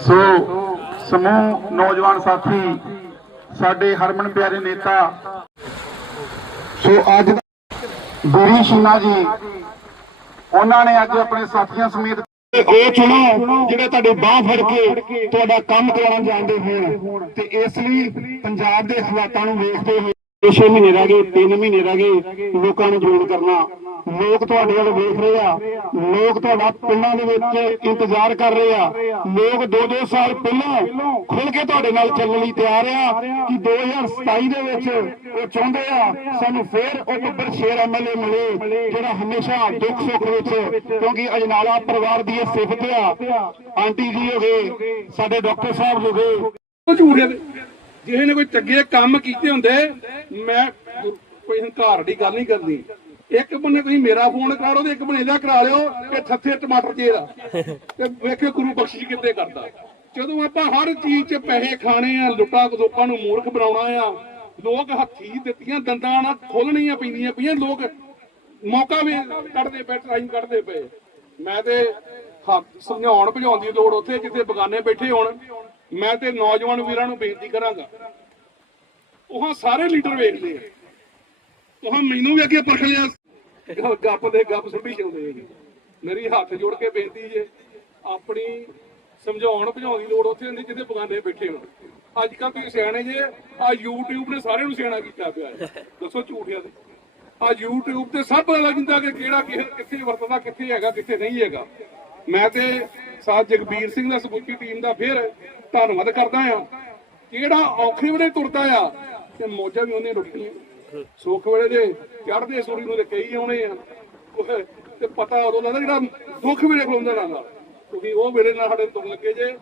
ਸੋ ਸਮੂਹ ਨੌਜਵਾਨ ਸਾਥੀ, ਸਾਡੇ ਹਰਮਨ ਪਿਆਰੇ ਨੇਤਾ, ਸੋ ਅੱਜ ਗੁਰੀ ਸ਼ੀਨਾ ਜੀ, ਉਹਨਾਂ ਨੇ ਅੱਜ ਆਪਣੇ ਸਾਥੀਆਂ ਸਮੇਤ ਉਹ ਚੁਣੋ ਜਿਹੜੇ ਤੁਹਾਡੇ ਬਾਹ ਫੜ ਕੇ ਤੁਹਾਡਾ ਕੰਮ ਕਰਾਉਣ ਜਾਂਦੇ ਹੋਣ, ਤੇ ਇਸ ਲਈ ਪੰਜਾਬ ਦੇ ਹਾਲਾਤਾਂ ਨੂੰ ਵੇਖਦੇ ਹੋਏ 6 ਮਹੀਨੇ ਰਹਿ ਗਏ 3 ਮਹੀਨੇ ਰਹਿ ਗਏ, ਲੋਕਾਂ ਨੂੰ ਜੋਇਨ ਕਰਨਾ। ਲੋਕ ਤੁਹਾਡੇ ਵੱਲ ਵੇਖ ਰਹੇ ਆ। ਲੋਕ ਤੁਹਾਡਾ ਪਿੰਡਾਂ ਦੇ ਵਿੱਚ ਇੰਤਜ਼ਾਰ ਕਰ ਰਹੇ ਆ। ਲੋਕ 2-2 ਸਾਲ ਪਹਿਲਾਂ ਖੁੱਲ ਕੇ ਤੁਹਾਡੇ ਨਾਲ ਚੱਲਣ ਲਈ ਤਿਆਰ ਆ ਕਿ 2027 ਦੇ ਵਿੱਚ ਉਹ ਚਾਹੁੰਦੇ ਆ, ਸਾਨੂੰ ਫੇਰ ਉਹ ਬੱਬਰ ਸ਼ੇਰ ਐਮਐਲਏ ਮਿਲੇ, ਜਿਹੜਾ ਹਮੇਸ਼ਾ ਦੁੱਖ ਸੁੱਖ ਵਿੱਚ, ਕਿਉਂਕਿ ਅਜਨਾਲਾ ਪਰਿਵਾਰ ਦੀ ਇਹ ਸਿਫਤ ਆ। ਆਂਟੀ ਜੀ ਹੋ ਗਏ, ਸਾਡੇ ਡਾਕਟਰ ਸਾਹਿਬ ਹੋ ਗਏ। ਝੂਠੇ ਜਿਹੇ ਨੇ ਕੋਈ ਚੰਗੇ ਕੰਮ ਕੀਤੇ ਹੁੰਦੇ, ਮੈਂ ਕੋਈ ਹੰਕਾਰ ਦੀ ਗੱਲ ਨਹੀਂ ਕਰਨੀ। ਇੱਕ ਬੰਨੇ ਤੁਸੀਂ ਮੇਰਾ ਫੋਨ ਕਰਾ ਲਓ ਤੇ ਇੱਕ ਬੰਨੇ ਇਹਦਾ ਕਰਾ ਲਿਓ ਕਿ ਥੱਥੇ ਟਮਾਟਰ ਜੇਰਾ ਤੇ ਵੇਖਿਓ ਗੁਰੂ ਬਖਸ਼ਿਸ਼ ਕਿੱਥੇ ਕਰਦਾ। ਜਦੋਂ ਆਪਾਂ ਹਰ ਚੀਜ਼ 'ਚ ਪੈਸੇ ਖਾਣੇ ਆ, ਲੁੱਟਾ ਲੋਕਾਂ ਨੂੰ ਮੂਰਖ ਬਣਾਉਣਾ ਆ, ਲੋਕ ਹੱਥੀ ਦਿੱਤੀਆਂ ਦੰਦਾਂ ਨਾਲ ਖੋਲਣੀਆਂ ਪੈਂਦੀਆਂ ਪਈਆਂ, ਲੋਕ ਮੌਕਾ ਵੀ ਕੱਢਦੇ ਪਏ ਟਾਈਮ ਕੱਢਦੇ ਪਏ। ਮੈਂ ਤੇ ਹੱਥ ਸਮਝਾਉਣ, ਭਜਾਉਣ ਦੀ ਲੋੜ ਉੱਥੇ, ਜਿੱਥੇ ਬਗਾਨੇ ਬੈਠੇ ਹੋਣ। ਮੈਂ ਤੇ ਨੌਜਵਾਨ ਵੀਰਾਂ ਨੂੰ ਬੇਨਤੀ ਕਰਾਂਗਾ। ਉਹ ਸਾਰੇ ਲੀਡਰ ਵੇਖਦੇ ਆ। ਉਹ ਮੈਨੂੰ ਵੀ ਅੱਗੇ ਪੁੱਛ ਲਿਆ ਗੱਪ ਦੇ ਗੱਪ ਸੁੱਟੀ ਜਾਂਦੇ ਹੈਗੇ ਮੇਰੀ ਹੱਥ ਜੋੜ ਕੇ ਬੇਨਤੀ ਜੇ, ਆਪਣੀ ਸਮਝਾਉਣ ਭਜਾਉਣ ਦੀ ਲੋੜ ਉੱਥੇ ਹੁੰਦੀ ਜਿੱਥੇ ਬਗਾਨੇ ਬੈਠੇ ਹੋਣ। ਅੱਜ ਕੱਲ ਤੁਸੀਂ ਸਿਆਣੇ ਜੇ, ਆ YouTube ਨੇ ਸਾਰਿਆਂ ਨੂੰ ਸਿਆਣਾ ਕੀਤਾ ਪਿਆ ਦੱਸੋ ਝੂਠਿਆ ਤੇ। ਆ YouTube ਤੇ ਸਭ ਪਤਾ ਲੱਗ ਜਾਂਦਾ ਕਿ ਕਿਹੜਾ ਕਿੱਥੇ ਵਰਤਦਾ, ਕਿੱਥੇ ਹੈਗਾ, ਕਿੱਥੇ ਨਹੀਂ ਹੈਗਾ। ਮੈਂ ਤੇ ਸਾਥ ਜਗਬੀਰ ਸਿੰਘ ਦਾ ਸਮੁੱਚੀ ਟੀਮ ਦਾ ਫੇਰ ਧੰਨਵਾਦ ਕਰਦਾ ਆ। ਜਿਹੜਾ ਔਖੇ ਵੇਲੇ ਤੁਰਦਾ ਆ, ਤੇ ਮੋਜਾ ਵੀ ਉਹਨੇ ਰੁਕੀਆਂ। ਸੁੱਖ ਵੇਲੇ ਦੇ ਚੜ੍ਹਦੇ ਸੂਰੀ ਨੂੰ ਤੇ ਕਈ ਆਉਣੇ ਆ। ਤੇ ਪਤਾ ਉਦੋਂ ਲੱਗਦਾ ਜਿਹੜਾ ਦੁੱਖ ਵੇਲੇ ਖਲੋਂਦਾ ਨਾਲ ਕਿਉਂਕਿ ਉਹ ਵੇਲੇ ਨਾਲ ਸਾਡੇ ਤੁਰਨ ਲੱਗੇ ਜੇ।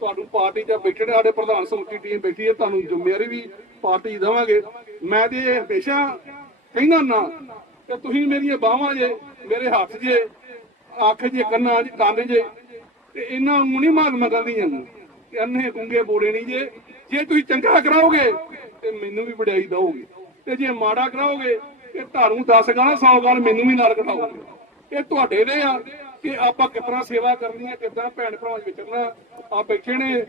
ਤੁਹਾਨੂੰ ਪਾਰਟੀ 'ਚ ਬੈਠੇ ਸਾਡੇ ਪ੍ਰਧਾਨ ਸਮੁੱਚੀ ਟੀਮ ਬੈਠੀ ਹੈ, ਤੁਹਾਨੂੰ ਜ਼ਿੰਮੇਵਾਰੀ ਵੀ ਪਾਰਟੀ ਦੀ ਦੇਵਾਂਗੇ। ਮੈਂ ਤੇ ਇਹ ਹਮੇਸ਼ਾ ਕਹਿੰਦਾ ਨਾ ਕਿ ਤੁਸੀਂ ਮੇਰੀਆਂ ਬਾਹਾਂ ਜੇ, ਮੇਰੇ ਹੱਥ ਜੇ ਅੱਖ ਜੇ, ਕੰਨਾਂ ਜੇ, ਕੰਨ ਜੇ, ਤੇ ਇਹਨਾਂ ਨੂੰ ਨਹੀਂ ਮਹਾਤਮਾ ਗਾਂਧੀ ਅੰਨੇ ਗੁੰਗੇ ਬੋੜੇ ਨਹੀਂ ਜੇ। ਜੇ ਤੁਸੀਂ ਚੰਗਾ ਕਰਾਓਗੇ, ਤੇ ਮੈਨੂੰ ਵੀ ਵਡਿਆਈ ਦਿਓਗੇ। ਤੇ ਜੇ ਮਾੜਾ ਕਰਾਓਗੇ, ਤੇ ਤੁਹਾਨੂੰ 10 ਗਾਣਾ 100 ਗਾਣ ਮੈਨੂੰ ਵੀ ਨਾਲ ਕਟਾਓਗੇ ਇਹ ਤੁਹਾਡੇ ਦੇ ਆ ਕਿ ਆਪਾਂ ਕਿਤਨਾ ਸੇਵਾ ਕਰਨੀ ਹੈ ਕਿਦਾਂ ਭੈਣ ਭਰਾਵਾਂ ਵਿੱਚ ਵਿਚਰਨਾ ਆ ਬੈਠੇ ਨੇ।